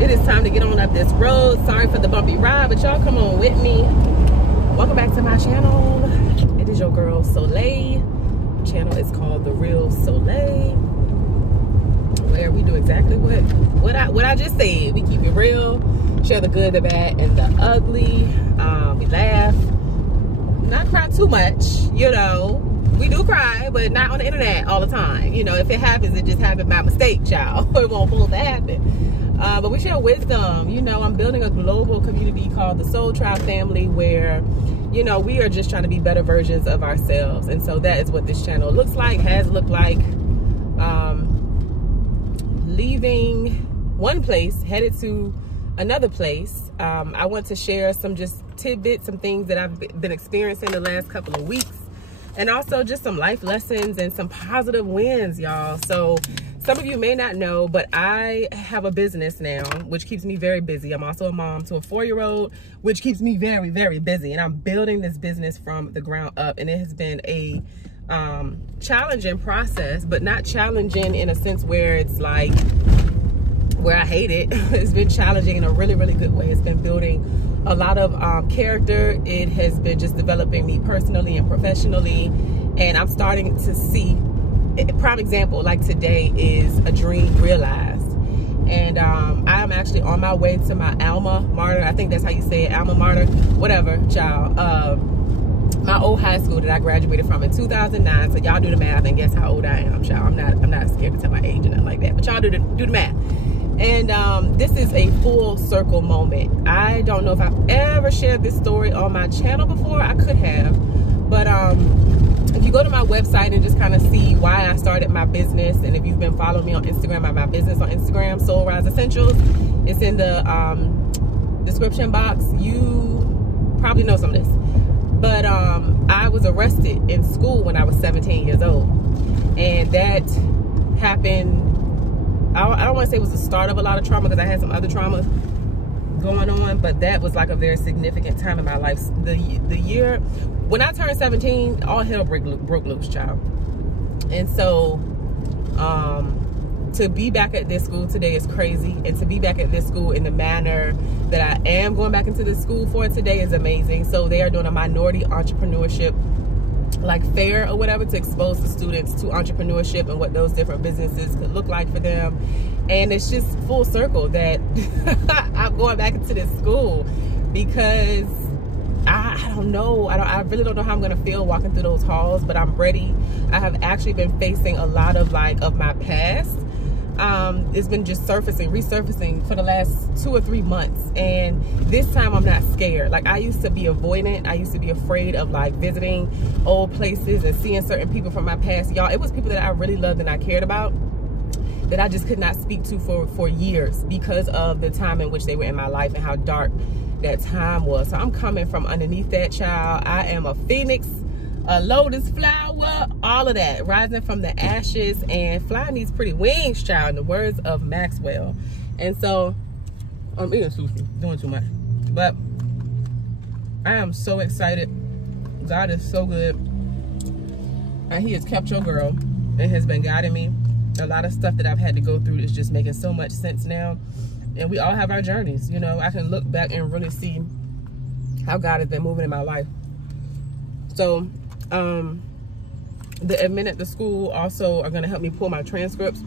It is time to get on up this road. Sorry for the bumpy ride, but y'all come on with me. Welcome back to my channel. It is your girl Soleil. The channel is called The Real Soleil, where we do exactly what I just said. We keep it real, share the good, the bad, and the ugly. We laugh, not cry too much, you know. We do cry, but not on the internet all the time. You know, if it happens, it just happened by mistake, child. It won't supposed to happen. But we share wisdom. You know, I'm building a global community called the SolTribe family, where, you know, we are just trying to be better versions of ourselves. And so that is what this channel looks like, has looked like. Leaving one place, headed to another place. I want to share some just tidbits, some things that I've been experiencing the last couple of weeks. And also just some life lessons and some positive wins, y'all. So some of you may not know, but I have a business now, which keeps me very busy. I'm also a mom to a 4-year-old, which keeps me very, very busy. And I'm building this business from the ground up. And it has been a challenging process, but not challenging in a sense where it's like, where I hate it. It's been challenging in a really, really good way. It's been building a lot of character. It has been just developing me personally and professionally. And I'm starting to see, a prime example, like today is a dream realized. And I am actually on my way to my alma mater. I think that's how you say it, alma mater, whatever, child. My old high school that I graduated from in 2009. So y'all do the math and guess how old I am, child. I'm not scared to tell my age or nothing like that, but y'all do the math. And this is a full circle moment. I don't know if I've ever shared this story on my channel before. I could have, but if you go to my website and just kind of see why I started my business, and if you've been following me on Instagram, my business on Instagram, Soul Rise Essentials, it's in the description box. You probably know some of this, but I was arrested in school when I was 17 years old, and that happened. I don't want to say it was the start of a lot of trauma, because I had some other trauma going on, but that was like a very significant time in my life. The year when I turned 17, all hell broke loose, child. And so to be back at this school today is crazy, and to be back at this school in the manner that I am going back into the school for today is amazing. So they are doing a minority entrepreneurship like fair or whatever, to expose the students to entrepreneurship and what those different businesses could look like for them. And it's just full circle that I'm going back into this school, because I don't know, I really don't know how I'm gonna feel walking through those halls, but I'm ready. I have actually been facing a lot of my past. It's been just resurfacing for the last 2 or 3 months, and this time I'm not scared. Like, I used to be avoidant. I used to be afraid of like visiting old places and seeing certain people from my past. Y'all, it was people that I really loved and I cared about that I just could not speak to for years, because of the time in which they were in my life and how dark that time was. So I'm coming from underneath that, child. I am a phoenix, a lotus flower, all of that, rising from the ashes and flying these pretty wings, child, in the words of Maxwell. And so I'm eating sushi, doing too much, but I am so excited. God is so good, and he has kept your girl and has been guiding me. A lot of stuff that I've had to go through is just making so much sense now, and we all have our journeys. You know, I can look back and really see how God has been moving in my life. So the admin at the school also are going to help me pull my transcripts,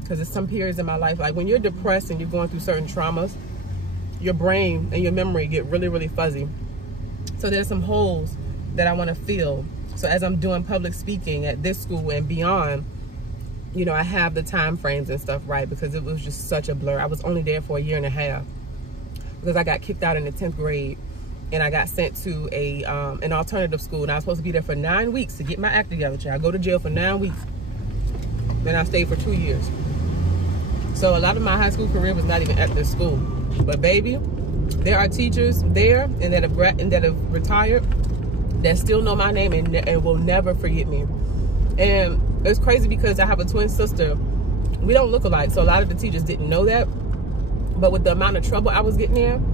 because there's some periods in my life, like when you're depressed and you're going through certain traumas, your brain and your memory get really, really fuzzy. So there's some holes that I want to fill. So as I'm doing public speaking at this school and beyond, you know, I have the time frames and stuff right, because it was just such a blur. I was only there for 1.5 years because I got kicked out in the 10th grade. And I got sent to an alternative school. And I was supposed to be there for 9 weeks to get my act together, child. I go to jail for 9 weeks. Then I stayed for 2 years. So a lot of my high school career was not even at this school. But baby, there are teachers there and that have retired that still know my name and will never forget me. And it's crazy because I have a twin sister. We don't look alike. So a lot of the teachers didn't know that. But with the amount of trouble I was getting in,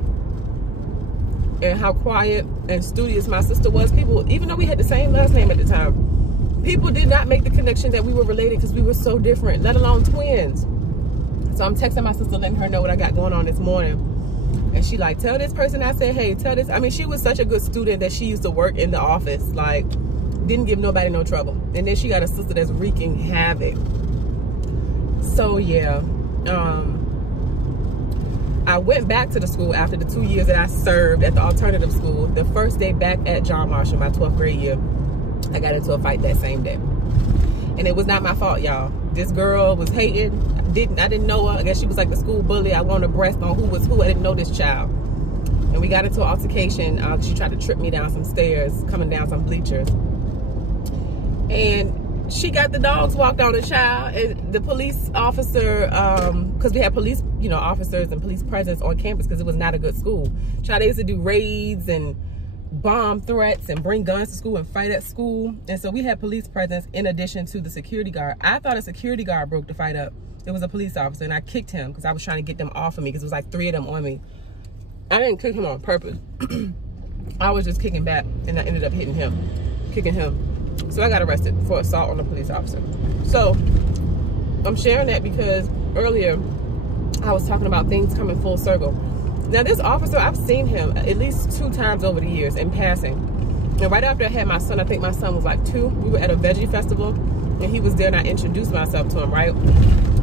and how quiet and studious my sister was, people, even though we had the same last name at the time, people did not make the connection that we were related, because we were so different, let alone twins. So I'm texting my sister, letting her know what I got going on this morning. And she like, tell this person. I said, hey, tell this. I mean, she was such a good student that she used to work in the office. Like, didn't give nobody no trouble. And then she got a sister that's wreaking havoc. So, yeah. I went back to the school after the 2 years that I served at the alternative school. The first day back at John Marshall, my 12th grade year, I got into a fight that same day. And it was not my fault, y'all. This girl was hating. I didn't know her. I guess she was like the school bully. I wanted to breast on who was who. I didn't know this child. And we got into an altercation. She tried to trip me down some stairs, coming down some bleachers. And she got the dogs walked on the child. And the police officer, because we had police, you know, officers and police presence on campus because it was not a good school. Child, they used to do raids and bomb threats and bring guns to school and fight at school. And so we had police presence in addition to the security guard. I thought a security guard broke the fight up. It was a police officer, and I kicked him because I was trying to get them off of me because it was like 3 of them on me. I didn't kick him on purpose. I was just kicking back, and I ended up hitting him, kicking him. So I got arrested for assault on a police officer. So I'm sharing that because earlier I was talking about things coming full circle. Now this officer, I've seen him at least 2 times over the years in passing. And right after I had my son, I think my son was like 2, we were at a veggie festival, and he was there, and I introduced myself to him, right?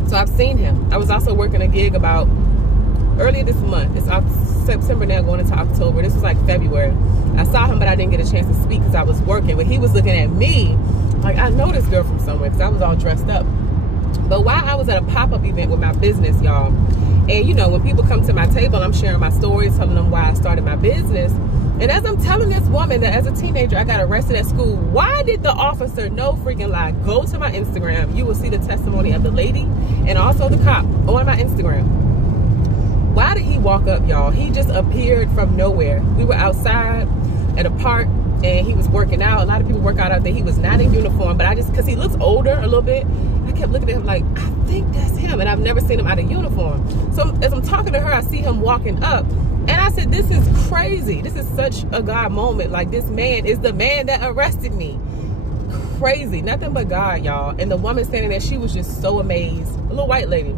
So I've seen him. I was also working a gig about earlier this month. It's September now, going into October. This was like February. I saw him, but I didn't get a chance to speak because I was working. But he was looking at me like, I know this girl from somewhere, because I was all dressed up. But while I was at a pop-up event with my business, y'all, and you know, when people come to my table, I'm sharing my stories, telling them why I started my business. And as I'm telling this woman that as a teenager, I got arrested at school, why did the officer, no freaking lie, go to my Instagram? You will see the testimony of the lady and also the cop on my Instagram. Why did he walk up, y'all? He just appeared from nowhere. We were outside at a park, and he was working out. A lot of people work out there. He was not in uniform, but I just, because he looks older a little bit, I kept looking at him like, I think that's him. And I've never seen him out of uniform. So as I'm talking to her, I see him walking up. And I said, this is crazy. This is such a God moment. Like, this man is the man that arrested me. Crazy. Nothing but God, y'all. And the woman standing there, she was just so amazed. A little white lady.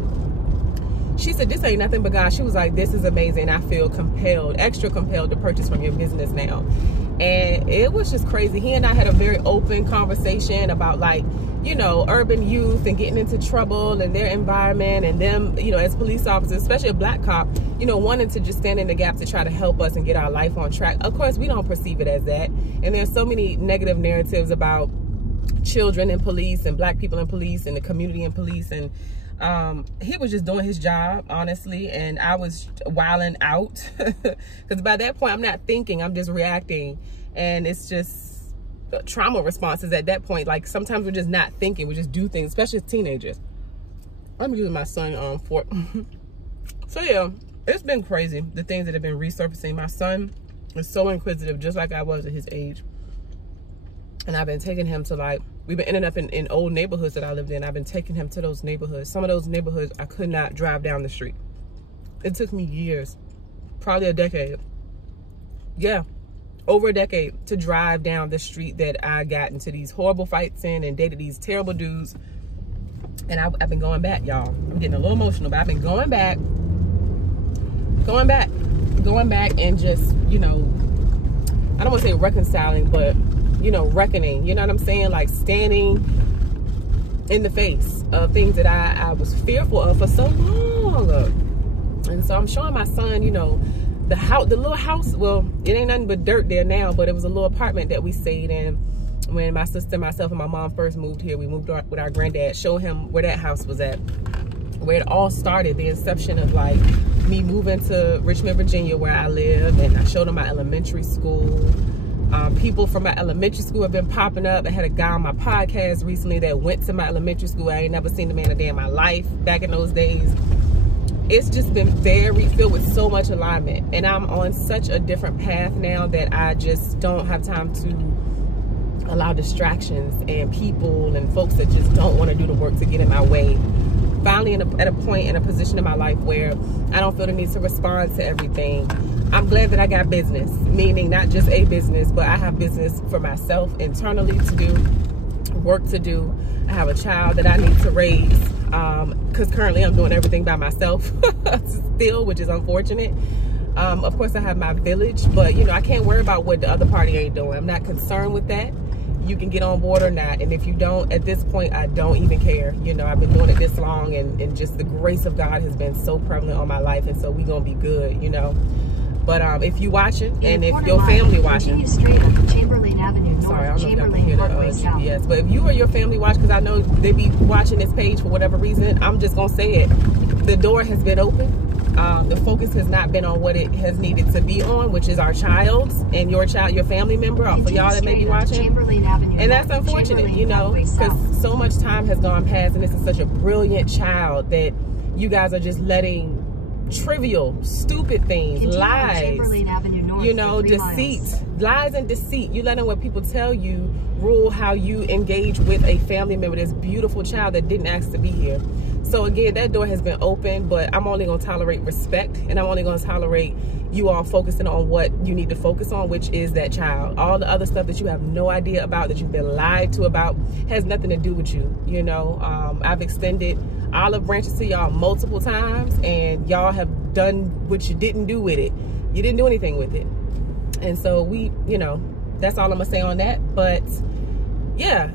She said, this ain't nothing but God. She was like, this is amazing. I feel compelled, extra compelled to purchase from your business now. And it was just crazy. He and I had a very open conversation about, like, you know, urban youth and getting into trouble and their environment, and them, you know, as police officers, especially a black cop, you know, wanting to just stand in the gap to try to help us and get our life on track. Of course, we don't perceive it as that. And there's so many negative narratives about children in police and black people in police and the community in police. And he was just doing his job, honestly, and I was wilding out because by that point I'm not thinking, I'm just reacting, and it's just trauma responses at that point. Like, sometimes we're just not thinking, we just do things, especially as teenagers. I'm using my son for so yeah, it's been crazy, the things that have been resurfacing. My son is so inquisitive, just like I was at his age, and I've been taking him to, like, we've been ending up in old neighborhoods that I lived in. I've been taking him to those neighborhoods. Some of those neighborhoods, I could not drive down the street. It took me years, probably a decade. Yeah, over a decade to drive down the street that I got into these horrible fights in and dated these terrible dudes. And I've been going back, y'all. I'm getting a little emotional, but I've been going back and just, you know, I don't want to say reconciling, but, you know, reckoning, you know what I'm saying? Like, standing in the face of things that I was fearful of for so long. And so I'm showing my son, you know, the little house, well, it ain't nothing but dirt there now, but it was a little apartment that we stayed in when my sister, myself, and my mom first moved here. We moved with our granddad, show him where that house was at, where it all started, the inception of, like, me moving to Richmond, Virginia, where I live. And I showed him my elementary school. People from my elementary school have been popping up. I had a guy on my podcast recently that went to my elementary school. I ain't never seen the man a day in my life back in those days. It's just been very filled with so much alignment, and I'm on such a different path now that I just don't have time to allow distractions and people and folks that just don't want to do the work to get in my way. Finally at a point in a position in my life where I don't feel the need to respond to everything. I'm glad that I got business, meaning not just a business, but I have business for myself internally to do. work to do. I have a child that I need to raise, because currently I'm doing everything by myself still, which is unfortunate. Of course, I have my village, but you know, I can't worry about what the other party ain't doing. I'm not concerned with that. You can get on board or not, and if you don't, at this point, I don't even care. You know, I've been doing it this long, and just the grace of God has been so prevalent on my life, and so we gonna be good, you know. But if you watching, and if your family watching, straight up Chamberlain Avenue North, sorry, I don't know if y'all can Chamberlain hear the Parkway South. GPS, but if you or your family watch, because I know they be watching this page for whatever reason, I'm just gonna say it. The door has been open. The focus has not been on what it has needed to be on, which is our child and your child, your family member, for y'all that may be watching. And that's unfortunate, you know, because so much time has gone past, and this is such a brilliant child that you guys are just letting trivial, stupid things, lies, you know, deceit, lies and deceit. You letting what people tell you rule how you engage with a family member, this beautiful child that didn't ask to be here. So again, that door has been open, but I'm only going to tolerate respect, and I'm only going to tolerate you all focusing on what you need to focus on, which is that child. All the other stuff that you have no idea about, that you've been lied to about, has nothing to do with you. You know, I've extended olive branches to y'all multiple times, and y'all have done what you didn't do with it. You didn't do anything with it. And so we, you know, that's all I'm gonna say on that. But yeah,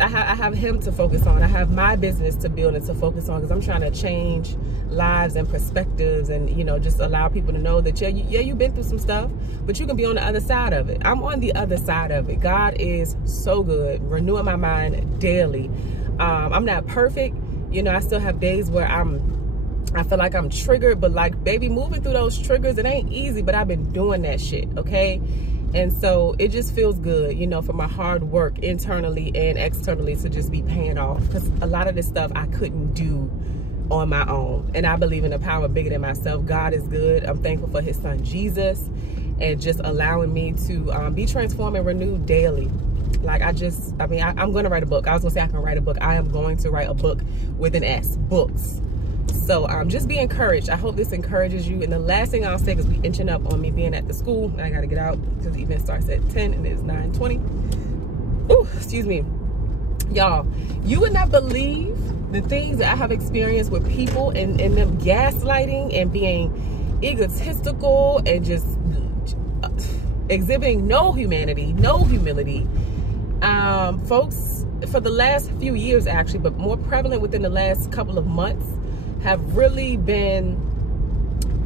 I have him to focus on. I have my business to build and to focus on, because I'm trying to change lives and perspectives, and you know, just allow people to know that yeah, you've been through some stuff, but you can be on the other side of it. I'm on the other side of it. God is so good, renewing my mind daily. I'm not perfect, you know. I still have days where I feel like I'm triggered, but like, baby, moving through those triggers, it ain't easy, but I've been doing that shit, okay? And so it just feels good, you know, for my hard work internally and externally to just be paying off, because a lot of this stuff I couldn't do on my own. And I believe in a power bigger than myself. God is good. I'm thankful for his son, Jesus, and just allowing me to be transformed and renewed daily. Like, I'm going to write a book. I was going to say I can write a book. I am going to write a book with an S, books. So just be encouraged. I hope this encourages you. And the last thing I'll say, because we inching up on me being at the school, and I got to get out because the event starts at 10 and it's 9:20. Ooh, excuse me. Y'all, you would not believe the things that I have experienced with people, and them gaslighting and being egotistical and just exhibiting no humanity, no humility. Folks, for the last few years actually, but more prevalent within the last couple of months, have really been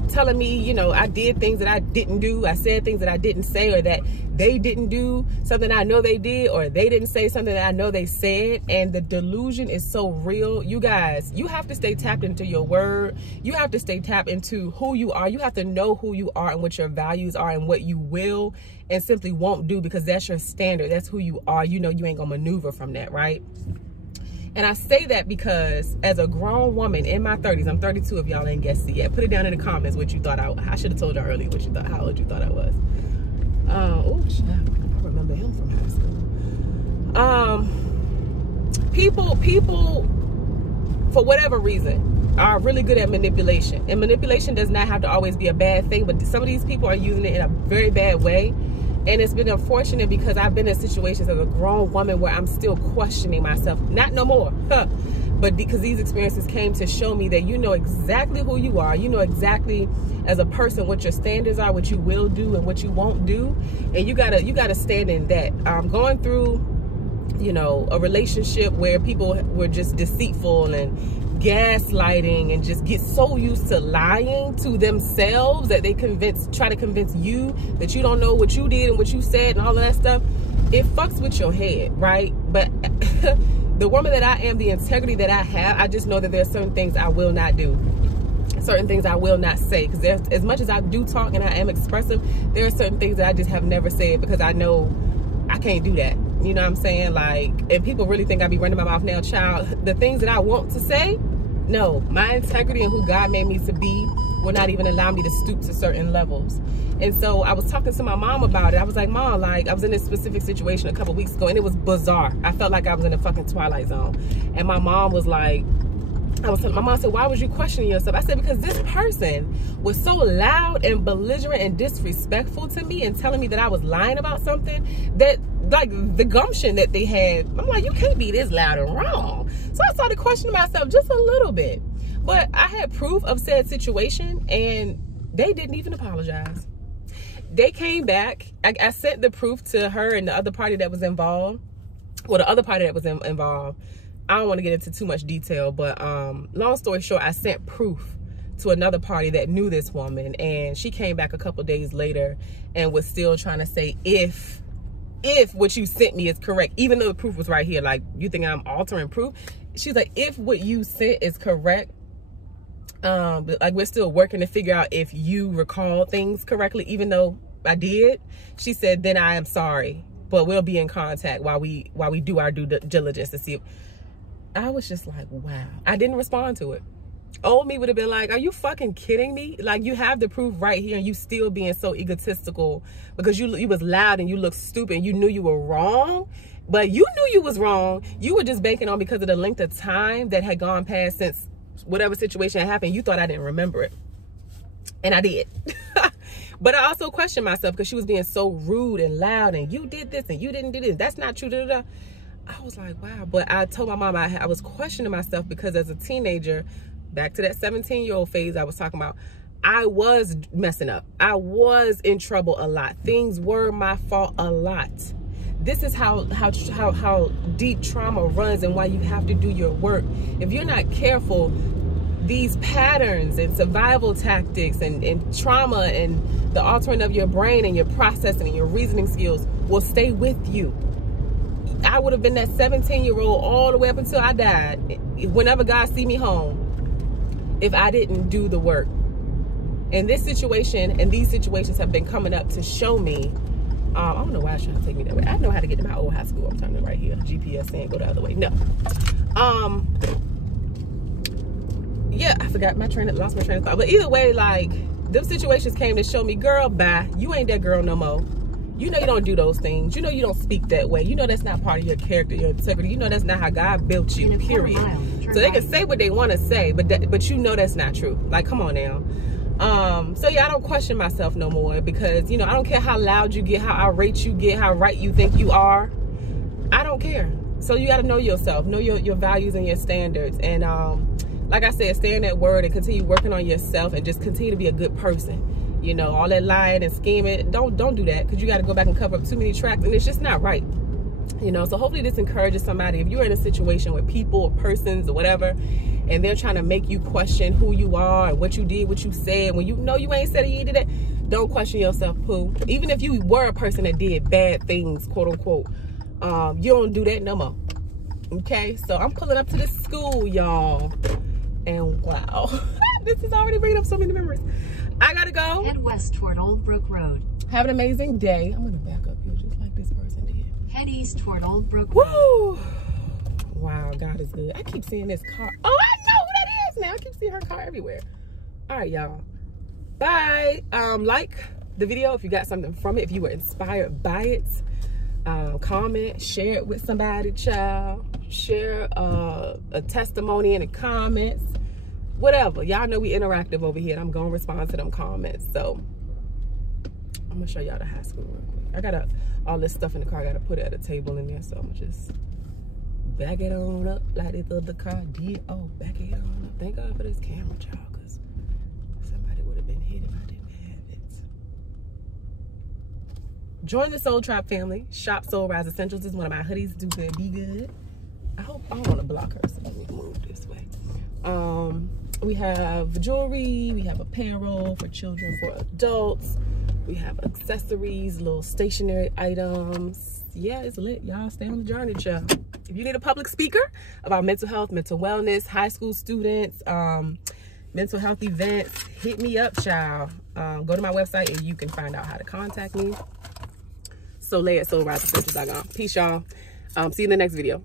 telling me, you know, I did things that I didn't do. I said things that I didn't say, or that they didn't do something I know they did, or they didn't say something that I know they said. And the delusion is so real. You guys, you have to stay tapped into your word. You have to stay tapped into who you are. You have to know who you are and what your values are and what you will and simply won't do, because that's your standard. That's who you are. You know, you ain't gonna maneuver from that, right? And I say that because as a grown woman in my 30s, I'm 32 if y'all ain't guessed it yet. Put it down in the comments what you thought I should have told her earlier what you thought, how old you thought I was. Oh, I remember him from high school. People, for whatever reason, are really good at manipulation. And manipulation does not have to always be a bad thing, but some of these people are using it in a very bad way. And it's been unfortunate, because I've been in situations as a grown woman where I'm still questioning myself. Not no more, but because these experiences came to show me that you know exactly who you are. You know exactly as a person what your standards are, what you will do and what you won't do. And you gotta stand in that. Going through, you know, a relationship where people were just deceitful and gaslighting and just get so used to lying to themselves that they try to convince you that you don't know what you did and what you said and all of that stuff. It fucks with your head, right? But the woman that I am, the integrity that I have, I just know that there's certain things I will not do, certain things I will not say, because there's, as much as I do talk and I am expressive, there are certain things that I just have never said, because I know I can't do that. You know what I'm saying? Like, and people really think I be running my mouth now, child. The things that I want to say, no, my integrity and who God made me to be will not even allow me to stoop to certain levels. And so I was talking to my mom about it. I was like, Mom, like, I was in this specific situation a couple weeks ago, and it was bizarre. I felt like I was in a fucking Twilight Zone. And my mom was like, my mom said, why was you questioning yourself? I said, because this person was so loud and belligerent and disrespectful to me and telling me that I was lying about something that like the gumption that they had. I'm like, you can't be this loud and wrong. So I started questioning myself just a little bit. But I had proof of said situation, and they didn't even apologize. They came back. I sent the proof to her and the other party that was involved. Well, the other party that was involved. I don't want to get into too much detail, but long story short, I sent proof to another party that knew this woman, and she came back a couple days later and was still trying to say if what you sent me is correct, even though the proof was right here. Like, you think I'm altering proof? She's like, if what you sent is correct, like, we're still working to figure out if you recall things correctly, even though I did. She said, then I am sorry, but we'll be in contact while we do our due diligence to see if... I was just like, wow. I didn't respond to it. Old me would have been like, are you fucking kidding me? Like, you have the proof right here, and you still being so egotistical because you was loud and you looked stupid and you knew you were wrong. But you knew you was wrong. You were just banking on because of the length of time that had gone past since whatever situation had happened. You thought I didn't remember it. And I did. But I also questioned myself because she was being so rude and loud, and you did this and you didn't do this. That's not true. Da, da, da. I was like, wow. But I told my mom I was questioning myself because as a teenager, back to that 17-year-old phase I was talking about, I was messing up. I was in trouble a lot. Things were my fault a lot. This is how deep trauma runs and why you have to do your work. If you're not careful, these patterns and survival tactics and trauma and the altering of your brain and your processing and your reasoning skills will stay with you. I would have been that 17-year-old all the way up until I died, whenever God see me home, if I didn't do the work. And this situation and these situations have been coming up to show me, I don't know why it's trying to take me that way. I know how to get to my old high school. I'm turning right here. GPS saying go the other way. No. Yeah, I forgot lost my train of thought. But either way, like, them situations came to show me, girl, bye. You ain't that girl no more. You know you don't do those things. You know you don't speak that way. You know that's not part of your character, your integrity. You know that's not how God built you, period. So they can say what they want to say, but you know that's not true. Like, come on now. So yeah, I don't question myself no more because, you know, I don't care how loud you get, how irate you get, how right you think you are. I don't care. So you got to know yourself, know your values and your standards. And like I said, stay in that word and continue working on yourself and just continue to be a good person. You know, all that lying and scheming, don't do that, because you got to go back and cover up too many tracks, and it's just not right. You know, so hopefully this encourages somebody. If you're in a situation with people or persons or whatever, and they're trying to make you question who you are and what you did, what you said, when you know you ain't said it, you did that, don't question yourself, poo. Even if you were a person that did bad things, quote unquote, you don't do that no more. Okay, so I'm pulling up to this school, y'all, and wow, this is already bringing up so many memories. I gotta go. Head west toward Old Brook Road. Have an amazing day. I'm gonna back up here just like this person did. Head east toward Old Brook Woo! Road. Wow, God is good. I keep seeing this car. Oh, I know who that is now. I keep seeing her car everywhere. All right, y'all. Bye. Like the video if you got something from it, if you were inspired by it. Comment, share it with somebody, child. Share a testimony in the comments. Whatever. Y'all know we interactive over here, and I'm gonna respond to them comments. So I'm gonna show y'all the high school real quick. I got all this stuff in the car. I gotta put it at a table in there, so I'm gonna just back it on up like this other car did. Oh, back it on up. Thank God for this camera, y'all, because somebody would have been hit if I didn't have it. Join the SolTribe family. Shop Soul Rise Essentials. This is one of my hoodies. Do good, be good. I don't want to block her, so let me move this way. We have jewelry, we have apparel for children, for adults, we have accessories, little stationary items. Yeah, it's lit, y'all. Stay on the journey, child. If you need a public speaker about mental health, mental wellness, high school students, mental health events, hit me up, child. Go to my website and you can find out how to contact me. Soleil at SolRiseEssentials.com. Peace, y'all. See you in the next video.